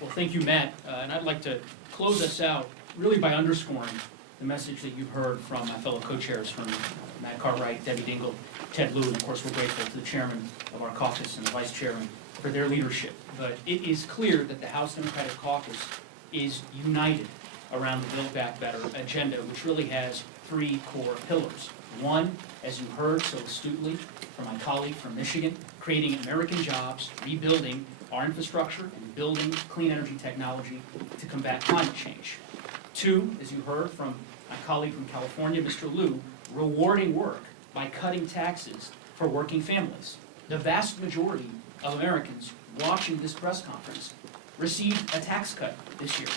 Well, thank you, Matt. And I'd like to close us out really by underscoring the message that you've heard from my fellow co-chairs, from Matt Cartwright, Debbie Dingell, Ted Lieu, and of course we're grateful to the chairman of our caucus and the vice chairman for their leadership. But it is clear that the House Democratic Caucus is united around the Build Back Better agenda, which really has three core pillars. One, as you heard so astutely from my colleague from Michigan, creating American jobs, rebuilding our infrastructure, and building clean energy technology to combat climate change. Two, as you heard from my colleague from California, Mr. Lieu, rewarding work by cutting taxes for working families. The vast majority of Americans watching this press conference received a tax cut this year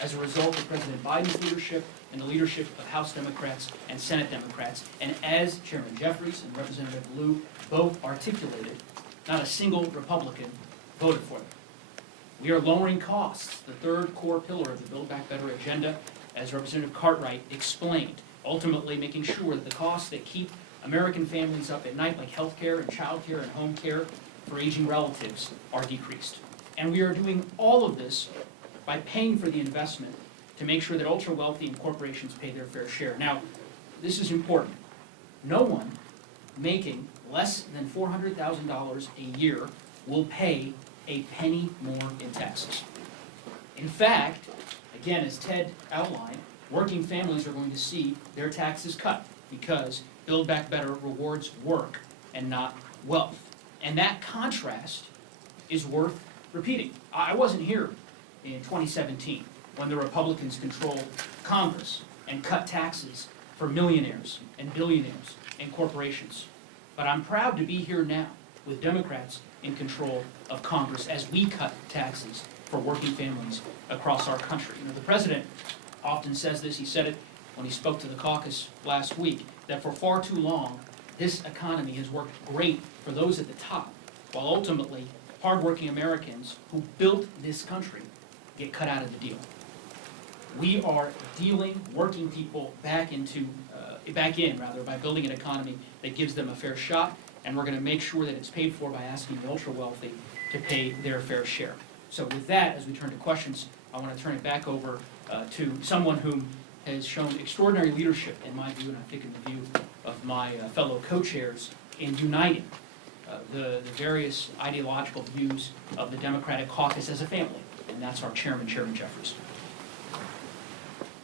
as a result of President Biden's leadership and the leadership of House Democrats and Senate Democrats. And as Chairman Jeffries and Representative Lieu both articulated, not a single Republican voted for them. We are lowering costs, the third core pillar of the Build Back Better agenda, as Representative Cartwright explained, ultimately making sure that the costs that keep American families up at night, like health care and child care and home care for aging relatives, are decreased. And we are doing all of this by paying for the investment to make sure that ultra-wealthy and corporations pay their fair share. Now, this is important. No one making less than $400,000 a year will pay a penny more in taxes. In fact, again, as Ted outlined, working families are going to see their taxes cut because Build Back Better rewards work and not wealth. And that contrast is worth repeating. I wasn't here in 2017 when the Republicans controlled Congress and cut taxes for millionaires and billionaires and corporations. But I'm proud to be here now with Democrats in control of Congress as we cut taxes for working families across our country. You know, the president often says this, he said it when he spoke to the caucus last week, that for far too long, this economy has worked great for those at the top, while ultimately hardworking Americans who built this country get cut out of the deal. We are dealing working people back in by building an economy that gives them a fair shot, and we're going to make sure that it's paid for by asking the ultra-wealthy to pay their fair share. So with that, as we turn to questions, I want to turn it back over to someone who has shown extraordinary leadership, in my view, and I think in the view of my fellow co-chairs, in uniting the various ideological views of the Democratic caucus as a family, and that's our chairman, Chairman Jeffries.